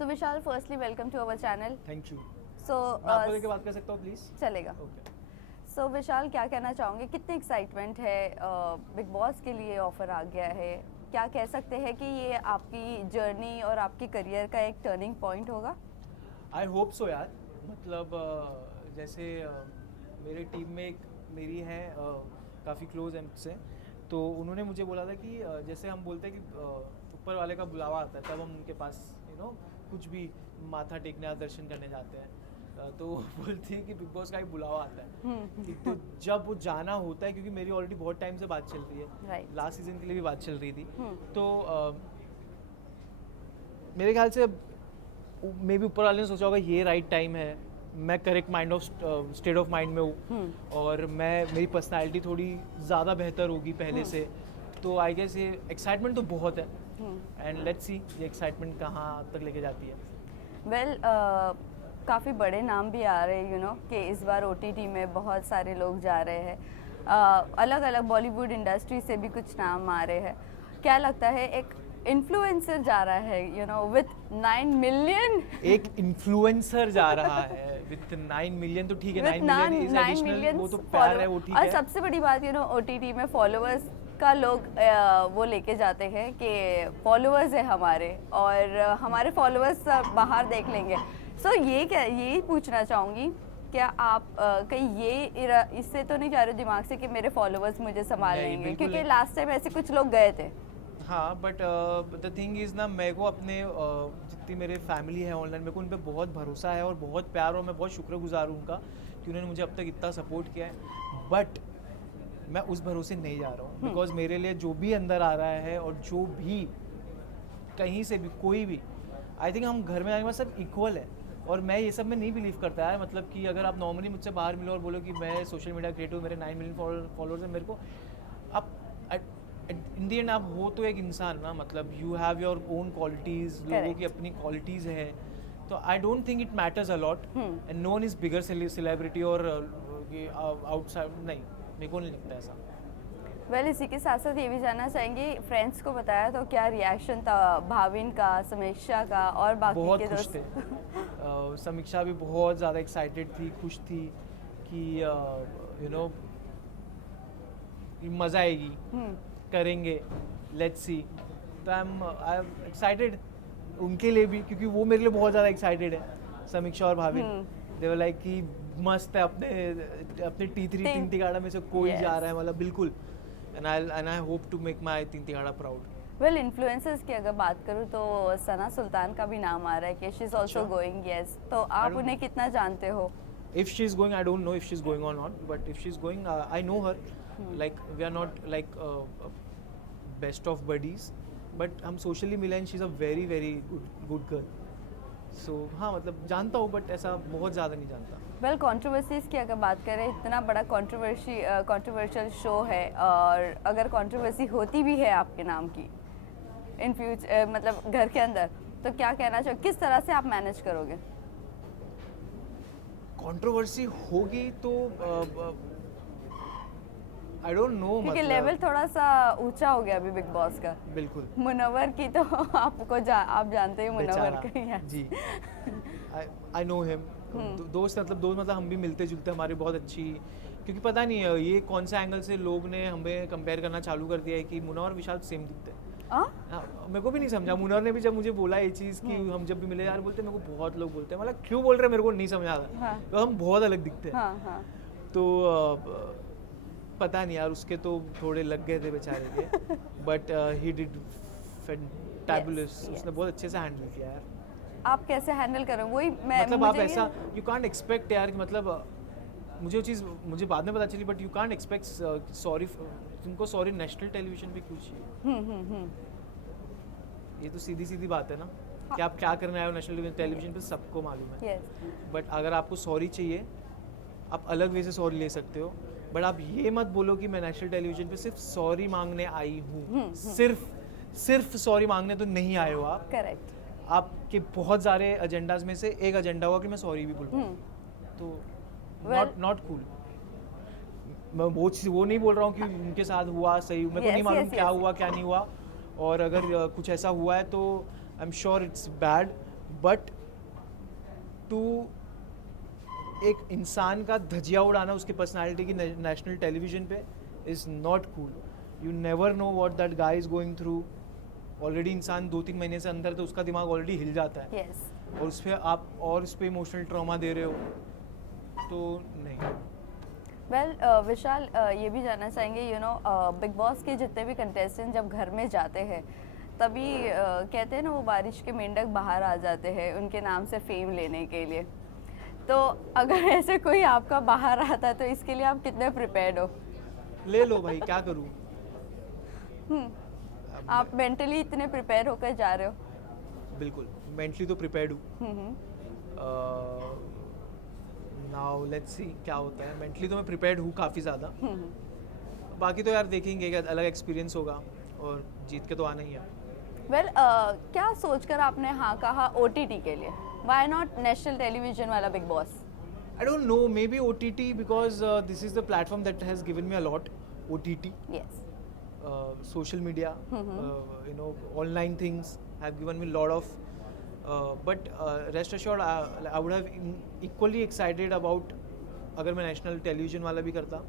So Vishal, firstly welcome to our channel. Thank you. So मैं आपको लेके बात कर सकता हूँ प्लीज? चलेगा। ओके। सो विशाल, क्या कहना चाहोगे, कितनी एक्साइटमेंट है, बिग बॉस के लिए ऑफर आ गया है, क्या कह सकते हैं कि ये आपकी जर्नी और आपके करियर का एक टर्निंग पॉइंट होगा? आई होप सो यार। मतलब जैसे मेरे टीम में एक मेरी है काफ़ी क्लोज है मुझसे, तो उन्होंने मुझे बोला था कि जैसे हम बोलते हैं कि ऊपर वाले का बुलावा आता है तब हम उनके पास कुछ भी माथा टेकने या दर्शन करने जाते हैं। तो वो बोलती है कि बिग बॉस का ही बुलावा आता है कि तो जब वो जाना होता है, क्योंकि मेरी ऑलरेडी बहुत टाइम से बात चल रही है, लास्ट सीजन के लिए भी बात चल रही थी, तो मेरे ख्याल से मे बी ऊपर वाले ने सोचा होगा ये राइट टाइम है, मैं correct mind of state of mind में हूँ और मेरी पर्सनालिटी थोड़ी ज़्यादा बेहतर होगी पहले से, तो आई गेस ये एक्साइटमेंट तो बहुत है एंड लेट्स सी ये एक्साइटमेंट कहाँ तक लेके जाती है। वेल, काफ़ी बड़े नाम भी आ रहे हैं कि इस बार ओटीटी में बहुत सारे लोग जा रहे हैं, अलग अलग बॉलीवुड इंडस्ट्री से भी कुछ नाम आ रहे हैं। क्या लगता है, एक इन्फ्लुएंसर जा रहा है विथ 9 मिलियन, एक इन्फ्लुएंसर जा रहा है विथ 9 मिलियन, तो ठीक है, 9 मिलियन इज एडिशनल, वो तो प्यार है, वो ठीक है। और सबसे बड़ी बात ओटीटी में फॉलोअर्स का लोग वो लेके जाते हैं कि फॉलोअर्स है हमारे और हमारे फॉलोअर्स बाहर देख लेंगे। सो यही पूछना चाहूँगी, क्या आप कहीं ये इससे तो नहीं जा रहे दिमाग से कि मेरे फॉलोअर्स मुझे संभाल लेंगे, क्योंकि लास्ट टाइम ऐसे कुछ लोग गए थे। हाँ, बट द थिंग इज़ ना, मेरे को अपने जितनी मेरे फैमिली है ऑनलाइन, मेरे को उन पर बहुत भरोसा है और बहुत प्यार, और मैं बहुत शुक्रगुजार हूँ उनका कि उन्होंने मुझे अब तक इतना सपोर्ट किया है। बट मैं उस भरोसे नहीं जा रहा हूँ, बिकॉज मेरे लिए जो भी अंदर आ रहा है और जो भी कहीं से भी कोई भी, आई थिंक हम घर में आने के बाद सब इक्वल है, और मैं ये सब में नहीं बिलीव करता है। मतलब कि अगर आप नॉर्मली मुझसे बाहर मिलो और बोलो कि मैं सोशल मीडिया क्रिएटर हूँ, मेरे 9 मिलियन फॉलोअर्स हैं, मेरे को आप इन दी एंड आप हो तो एक इंसान ना, मतलब you have your own qualities, लोगों की अपनी क्वालिटीज़ है, तो I don't think it matters a lot and no one is bigger celebrity और आउटसाइड, नहीं, मेरे को नहीं लगता ऐसा। वेल, इसी के साथ साथ ये भी जानना चाहेंगे, फ्रेंड्स को बताया तो क्या रिएक्शन था भाविन का, समीक्षा का और बाकी बहुत के खुश दोस्त? थे। समीक्षा भी बहुत ज़्यादा एक्साइटेड थी, खुश थी कि मज़ा आएगी, करेंगे, लेट्स सी। तो आई एम एक्साइटेड उनके लिए भी, क्योंकि वो मेरे लिए बहुत ज़्यादा एक्साइटेड है, समीक्षा और भाविन। दे वर लाइक कि मस्त है, अपने तीन तिगाड़ा में से कोई जा रहा है, मतलब बिल्कुल। And I hope to make my तीन तिगाड़ा प्राउड। वेल, इन्फ्लुएंसर्स की अगर बात करूँ तो सना सुल्तान का भी नाम आ रहा है कि she is also going, yes, तो आप उन्हें कितना जानते हो? If she is going, I don't know if she's going or not, but if she's going, I know her. Like we are not like best of buddies, but हम socially मिले and she's a very very good girl. So हाँ, मतलब जानता हूँ, but ऐसा बहुत ज़्यादा नहीं जानता। वेल, कंट्रोवर्सीज की अगर बात करें, इतना बड़ा कंट्रोवर्शियल शो है, और अगर कंट्रोवर्सी होती भी है आपके नाम की इन फ्यूचर, मतलब घर के अंदर, तो क्या कहना चाहिए, किस तरह से आप मैनेज करोगे? कंट्रोवर्सी होगी तो आई डोंट नो, क्योंकि लेवल थोड़ा सा ऊंचा हो गया अभी बिग बॉस का। बिल्कुल। मुनव्वर की तो आप जानते हैं मुनव्वर का ही जी। आई नो हिम, दोस्त मतलब हम भी मिलते जुलते, हमारी बहुत अच्छी, क्योंकि पता नहीं है ये कौन सा एंगल से लोग ने हमें कंपेयर करना चालू कर दिया है कि मुनव्वर और विशाल सेम दिखते हैं। मेरे को भी नहीं समझा, मुनव्वर ने भी जब मुझे बोला ये चीज़ कि हम जब भी मिले यार, बोलते मेरे को बहुत लोग बोलते हैं, मतलब क्यों बोल रहे हैं मेरे को नहीं समझ आता, तो हम बहुत अलग दिखते हैं। तो पता नहीं यार, उसके तो थोड़े लग गए थे बेचारे के, बट ही डिड फैंटाबुलस, उसने बहुत अच्छे से हैंडल किया यार। आप कैसे हैंडल करो, वही मैं, मतलब आप ऐसा यू कांट एक्सपेक्ट यार, मतलब मुझे वो चीज़ मुझे बाद में पता चली, but you can't expect sorry, तुमको सॉरी नेशनल टेलीविजन पे क्यों चाहिए? ये तो सीधी सीधी बात है ना, कि आप क्या करने आए हो नेशनल टेलीविजन पे, सबको मालूम है। बट अगर आपको सॉरी चाहिए, आप अलग वे से सॉरी ले सकते हो, बट आप ये मत बोलो कि मैं नेशनल टेलीविजन पे सिर्फ सॉरी मांगने आई हूँ। सिर्फ सॉरी मांगने तो नहीं आए हो आप। करेक्ट। आपके बहुत सारे एजेंडाज में से एक एजेंडा हुआ कि मैं सॉरी भी बोलूँ, तो नॉट कूल। मैं वो नहीं बोल रहा हूँ कि उनके साथ हुआ सही, मेरे को नहीं मालूम क्या हुआ क्या नहीं हुआ, और अगर कुछ ऐसा हुआ है तो I am sure it's bad, but to एक इंसान का धजिया उड़ाना उसकी पर्सनालिटी की नेशनल टेलीविजन पे is not cool. You never know what that guy is going through. Already इंसान 2-3 महीने से अंदर तो उसका दिमाग ऑलरेडी हिल जाता है. यस. और उस पर आप और उस पर इमोशनल ट्रॉमा दे रहे हो तो नहीं. वेल विशाल, ये भी जानना चाहेंगे बिग बॉस के जितने भी कंटेस्टेंट जब घर में जाते हैं तभी कहते हैं ना वो बारिश के मेंढक बाहर आ जाते हैं उनके नाम से फेम लेने के लिए. तो अगर ऐसे कोई आपका बाहर आता है तो इसके लिए आप कितने प्रिपेयर्ड हो? ले लो भाई, क्या करूँ. आप मेंटली इतने प्रिपेयर होकर जा रहे हो? बिल्कुल मेंटली तो प्रिपेयर्ड हूँ. नाउ लेट्स सी क्या होता है. मेंटली तो मैं प्रिपेयर्ड हूँ काफ़ी ज़्यादा. बाकी तो यार देखेंगे, एक अलग एक्सपीरियंस होगा और जीत के तो आना ही है. वेल क्या सोचकर आपने हाँ कहा OTT के लिए? व्हाई नॉट नेशनल टेलीविजन वाला big boss? I don't know, maybe OTT because this is the platform that has given me a lot. OTT, yes. social media, online things have given me a lot of. But rest assured, I would have equally excited about अगर मैं national television वाला भी करता.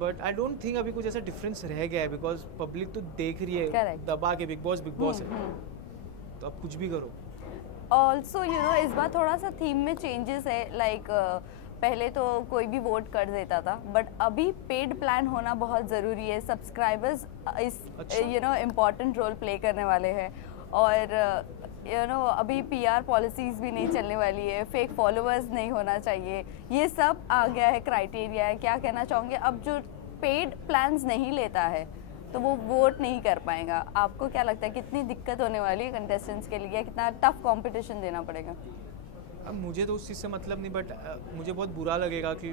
But I don't think अभी कुछ ऐसा difference रह गया है बिकॉज पब्लिक तो देख रही है. Correct. दबा के बिग बॉस है. तो अब कुछ भी करो. ऑल्सो इस बार थोड़ा सा थीम में चेंजेस है. लाइक पहले तो कोई भी वोट कर देता था बट अभी पेड प्लान होना बहुत ज़रूरी है. सब्सक्राइबर्स इस इम्पॉर्टेंट रोल प्ले करने वाले हैं. और अभी PR पॉलिसीज़ भी नहीं चलने वाली है. फेक फॉलोअर्स नहीं होना चाहिए. ये सब आ गया है क्राइटेरिया है. क्या कहना चाहोगे? अब जो पेड प्लान्स नहीं लेता है तो वो वोट नहीं कर पाएगा. आपको क्या लगता है कितनी दिक्कत होने वाली है कंटेस्टेंट्स के लिए? कितना टफ कंपटीशन देना पड़ेगा? अब मुझे तो उस चीज़ से मतलब नहीं बट मुझे बहुत बुरा लगेगा कि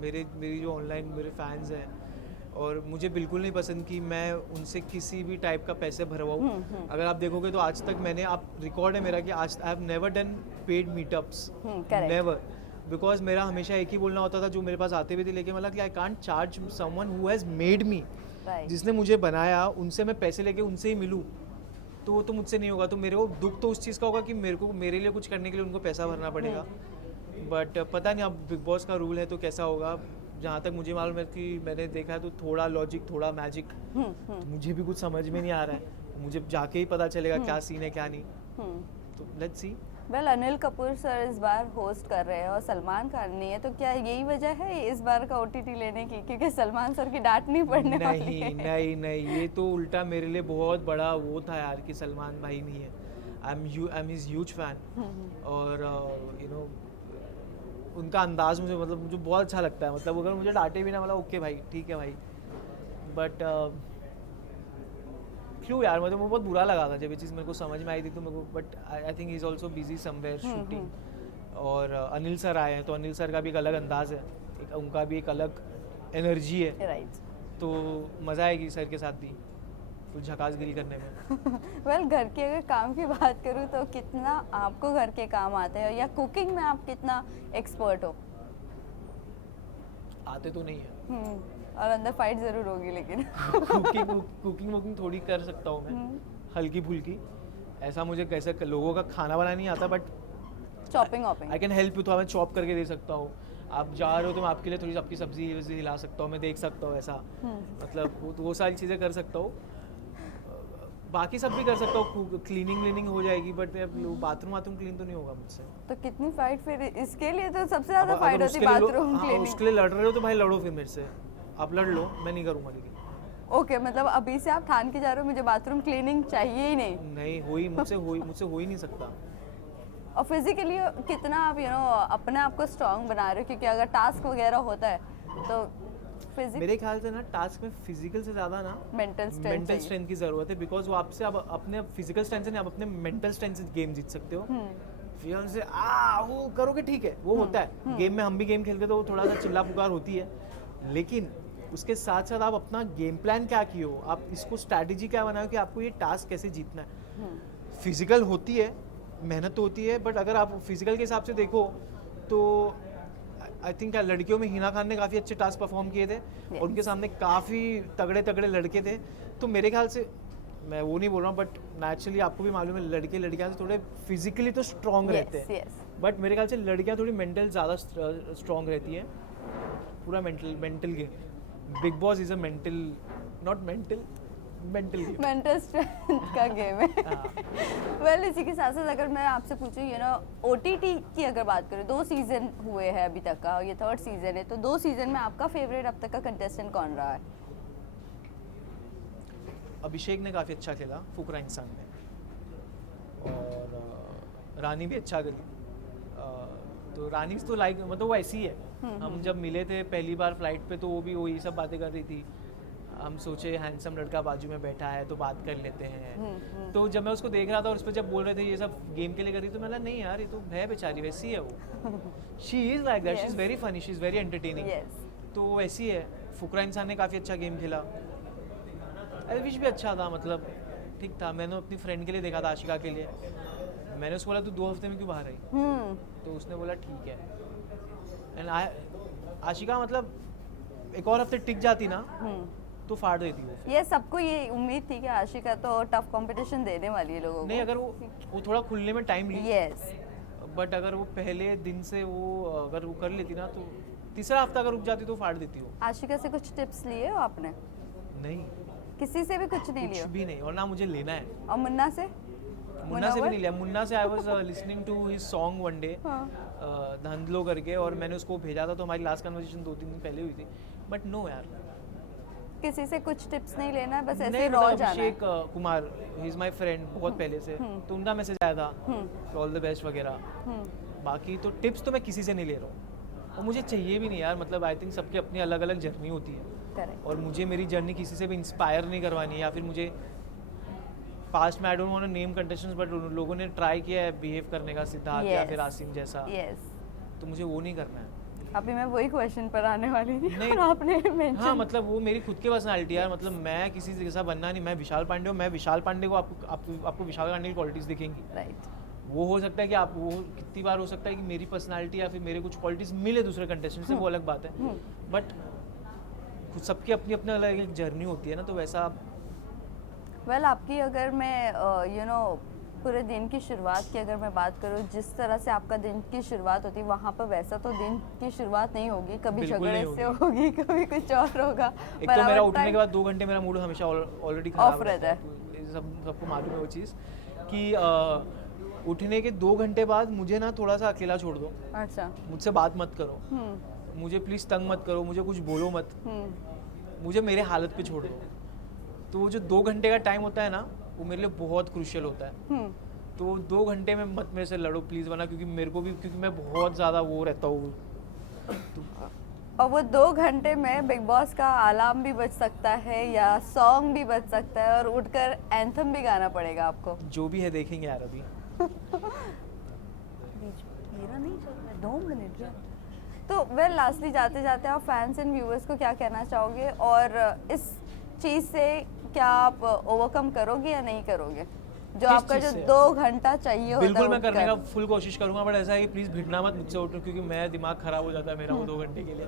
मेरी जो ऑनलाइन मेरे फैंस हैं और मुझे बिल्कुल नहीं पसंद कि मैं उनसे किसी भी टाइप का पैसे भरवाऊँ. अगर आप देखोगे तो आज तक मैंने, आप रिकॉर्ड है मेरा कि आज I have never done paid meetups. Never. Because मेरा हमेशा एक ही बोलना होता था जो मेरे पास आते हुए थे लेके मतलब कि I can't charge someone who has made me. जिसने मुझे बनाया उनसे मैं पैसे लेके उनसे ही मिलूँ तो वो तो मुझसे नहीं होगा. तो मेरे को दुख तो उस चीज़ का होगा कि मेरे लिए कुछ करने के लिए उनको पैसा भरना पड़ेगा. बट पता नहीं अब बिग बॉस का रूल है तो कैसा होगा. जहाँ तक मुझे मालूम है कि मैंने देखा है तो थोड़ा लॉजिक थोड़ा मैजिक. तो मुझे भी कुछ समझ में नहीं आ रहा है. मुझे जाके ही पता चलेगा क्या सीन है क्या नहीं. तो let's see. Well Anil Kapoor sir इस बार होस्ट कर रहे हैं और सलमान खान नहीं है. तो क्या यही वजह है इस बार का OTT लेने की क्योंकि सलमान सर की डांट नहीं पड़ने वाली है? नहीं ये तो उल्टा मेरे लिए बहुत बड़ा वो था यार कि सलमान भाई नहीं है. I am his huge fan. और उनका अंदाज मुझे बहुत अच्छा लगता है. मतलब अगर मुझे डांटे भी ना मतलब ओके भाई ठीक है भाई. बट क्यों यार मुझे बहुत बुरा लगा था जब ये चीज़ मेरे को समझ में आई थी. तो मेरे को but I think he is also busy somewhere shooting. और अनिल सर आए हैं तो अनिल सर का भी एक अलग अंदाज है. उनका भी एक अलग एनर्जी है. राइट. तो मज़ा आएगी सर के साथ भी कुछ झकासगिरी करने में. वेल घर के अगर काम की बात करूँ तो कितना आपको घर के काम आते हैं या कुकिंग में आप कितना एक्सपर्ट हो? आते तो नहीं है. और अंदर फाइट ज़रूर होगी लेकिन. कुकिंग थोड़ी कर सकता हूँ मैं. हल्की फुल्की. ऐसा मुझे कैसे लोगों का खाना बनाना नहीं आता but chopping wopping I can help you. तो मैं चॉप करके दे सकता हूँ. आप जा रहे हो तो मैं आपके लिए थोड़ी आपकी सब्जी हिला सकता हूँ. मैं देख सकता हूँ ऐसा. मतलब वो सारी चीज़ें कर सकता हूँ. बाकी सब भी कर सकता हूँ. क्लीनिंग हो जाएगी बट बाथरूम क्लीन तो नहीं होगा मुझसे. तो कितनी फाइट फिर इसके लिए तो सबसे ज़्यादा फाइट होती है बाथरूम क्लीनिंग. उसके लिए लड़ रहे हो तो भाई लड़ो फिर मेरे से. आप लड़ लो मैं नहीं करूँगा. लेकिन ओके मतलब अभी से आप ठान के जा रहे हो मुझे बाथरूम क्लीनिंग चाहिए ही नहीं. मुझसे हो ही नहीं सकता. और फिजिकली कितना आप अपने आप को स्ट्रांग बना रहे हो क्योंकि अगर टास्क वगैरह होता है तो मेरे ख्याल से ना टास्क में फिजिकल से ज़्यादा ना मेंटल स्ट्रेंथ की ज़रूरत है. बिकॉज वो आपसे आप अपने फिजिकल स्ट्रेंथ से नहीं आप अपने मेंटल स्ट्रेंथ से गेम जीत सकते हो. फिर से वो करोगे ठीक है वो होता है. गेम में हम भी गेम खेलते तो थोड़ा सा चिल्ला पुकार होती है. लेकिन उसके साथ साथ आप अपना गेम प्लान क्या किए हो. आप इसको स्ट्रैटेजी क्या बनाओ कि आपको ये टास्क कैसे जीतना है. फिजिकल होती है मेहनत तो होती है बट अगर आप फिजिकल के हिसाब से देखो तो आई थिंक लड़कियों में हिना खान ने काफ़ी अच्छे टास्क परफॉर्म किए थे. और उनके सामने काफ़ी तगड़े लड़के थे. तो मेरे ख्याल से मैं वो नहीं बोल रहा हूँ, बट नेचुरली आपको भी मालूम है लड़के लड़कियां से थोड़े फिजिकली तो स्ट्रॉन्ग रहते हैं, यस बट मेरे ख्याल से लड़कियां थोड़ी मेंटल ज़्यादा स्ट्रॉन्ग रहती हैं, पूरा mental game. Big boss is a mental game. Mental strength का गेम है। वेल इसी के साथ साथ अगर मैं आपसे पूछूं OTT की अगर बात करें, 2 सीजन हुए हैं अभी तक का, ये 3rd सीजन है, तो 2 सीजन में आपका फेवरेट अब तक का कंटेस्टेंट कौन रहा है? अभिषेक ने काफ़ी अच्छा खेला, फुकरा इंसान ने, और रानी भी अच्छा खेली। तो रानी तो लाइक मतलब वो ऐसी है, हम जब मिले थे पहली बार फ्लाइट पे तो वो भी वही सब बातें कर रही थी, हम सोचे हैंडसम लड़का बाजू में बैठा है तो बात कर लेते हैं। तो जब मैं उसको देख रहा था और उस पर जब बोल रहे थे ये सब गेम के लिए कर रही, तो मैंने नहीं यार ये तो है बेचारी, वैसी है वो, she is like that, she is very funny, she is very entertaining. तो वैसी है। फुकरा इंसान ने काफ़ी अच्छा गेम खेला, एलविश भी अच्छा था, मतलब ठीक था। मैंने अपनी फ्रेंड के लिए देखा था, आशिका के लिए, मैंने उसको बोला तू 2 हफ्ते में क्यों बाहर आई, तो उसने बोला ठीक है। एंड आशिका मतलब एक और हफ्ते टिक जाती ना तो फाड़ देती वो। ये सबको ये उम्मीद थी कि आशिका तो टफ कंपटीशन देने वाली है लोगों को। नहीं, अगर वो थोड़ा खुलने में टाइम ली, यस, बट अगर वो पहले दिन से अगर वो कर लेती ना तो तीसरा हफ्ता अगर रुक जाती तो फाड़ देती वो। आशिका से कुछ टिप्स लिए हो आपने? नहीं, किसी से भी कुछ नहीं कुछ लिया? भी नहीं, और ना मुझे लेना है। और मुन्ना से? मुन्ना से भी नहीं लिया। मुन्ना से I was listening to his song one day, धंधलो करके, और मैंने उसको भेजा था, तो हमारी लास्ट कन्वर्सेशन 2-3 दिन पहले हुई थी, बट नो यार, किसी से कुछ टिप्स नहीं लेना है, बस ऐसे नहीं। रॉ मतलब जाना है। Abhishek Kumar, he is my friend बहुत पहले से, तो उनका मैसेज आया था ऑल द बेस्ट वगैरह। बाकी तो टिप्स तो मैं किसी से नहीं ले रहा हूँ, और मुझे चाहिए भी नहीं यार। मतलब आई थिंक सबकी अपनी अलग अलग जर्नी होती है, करेक्ट। और मुझे मेरी जर्नी किसी से भी इंस्पायर नहीं करवानी है, या फिर मुझे पास्ट में I don't want to name contestants, but उन लोगों ने ट्राई किया है बिहेव करने का, सिद्धार्थ या फिर आसिम जैसा, तो मुझे वो नहीं करना है। अभी मैं वही क्वेश्चन पर आने वाली थी नहीं, और आपने मेंशन। हाँ, मतलब वो मेरी खुद की पर्सनालिटी यार, मतलब मैं किसी जैसा बनना नहीं। मैं विशाल पांडे हूँ, मैं विशाल पांडे को आपको विशाल पांडे की क्वालिटीज़ दिखेंगी, राइट। वो हो सकता है कि आप वो कितनी बार हो सकता है कि मेरी पर्सनालिटी या फिर मेरे कुछ क्वालिटीज़ मिले दूसरे कंटेस्टेंट से, वो अलग बात है, बट सबकी अपनी अपनी अलग एक जर्नी होती है ना, तो वैसा। वेल आपकी अगर मैं पूरे दिन की शुरुआत की अगर मैं बात करूँ, जिस तरह से आपका दिन की शुरुआत होती है, वहाँ पर वैसा तो दिन की शुरुआत नहीं होगी, कभी बिल्कुल झगड़े नहीं से होगी, कभी कुछ और होगा। एक तो मेरा उठने के बाद 2 घंटे मेरा मूड हमेशा ऑलरेडी खराब ऑफ रहता है। तो सबको मालूम है वो चीज़ कि उठने के 2 घंटे बाद मुझे ना थोड़ा सा अकेला छोड़ दो, अच्छा। मुझसे बात मत करो, मुझे प्लीज़ तंग मत करो, मुझे कुछ बोलो मत, मुझे मेरे हालत पे छोड़ दो। तो वो जो 2 घंटे का टाइम होता है ना, वो मेरे लिए बहुत क्रूशियल होता है। तो 2 घंटे में मत मेरे से लड़ो प्लीज़, वरना क्योंकि मेरे को भी, क्योंकि मैं बहुत ज़्यादा वो रहता हूँ। और वो 2 घंटे में बिग बॉस का अलार्म भी बज सकता है या सॉन्ग भी बज सकता है, और उठकर एंथम भी गाना पड़ेगा आपको। जो भी है देखेंगे यार अभी। मेरा नहीं चल रहा है, 2 मिनट। तो वेल लास्टली जाते जाते आप फैंस एंड व्यूअर्स को क्या कहना चाहोगे, और इस चीज़ से क्या आप ओवरकम करोगे या नहीं करोगे, जो आपका जो 2 घंटा चाहिए होता है? बिल्कुल मैं करने का फुल कोशिश करूंगा, बट ऐसा है कि प्लीज़ भिड़ना मत मुझसे उठो, क्योंकि मैं दिमाग ख़राब हो जाता है मेरा वो 2 घंटे के लिए।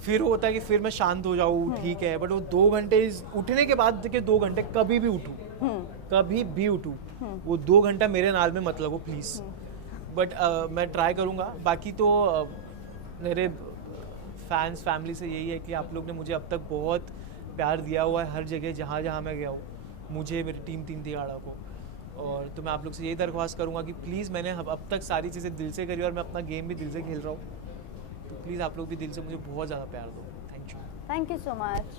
फिर होता है कि फिर मैं शांत हो जाऊँ, ठीक है, बट वो 2 घंटे उठने के बाद के 2 घंटे कभी भी उठूँ, कभी भी उठूँ, वो 2 घंटा मेरे नाल में मत लगो प्लीज़। बट मैं ट्राई करूँगा। बाकी तो मेरे फैंस फैमिली से यही है कि आप लोग ने मुझे अब तक बहुत प्यार दिया हुआ है हर जगह जहाँ जहाँ मैं गया हूँ, मुझे, मेरी टीम 3 तिगाड़ा को। और तो मैं आप लोग से यही दरख्वास्त करूँगा कि प्लीज़, मैंने अब तक सारी चीज़ें दिल से करी और मैं अपना गेम भी दिल से खेल रहा हूँ, तो प्लीज़ आप लोग भी दिल से मुझे बहुत ज़्यादा प्यार दो। Thank you. Thank you so much.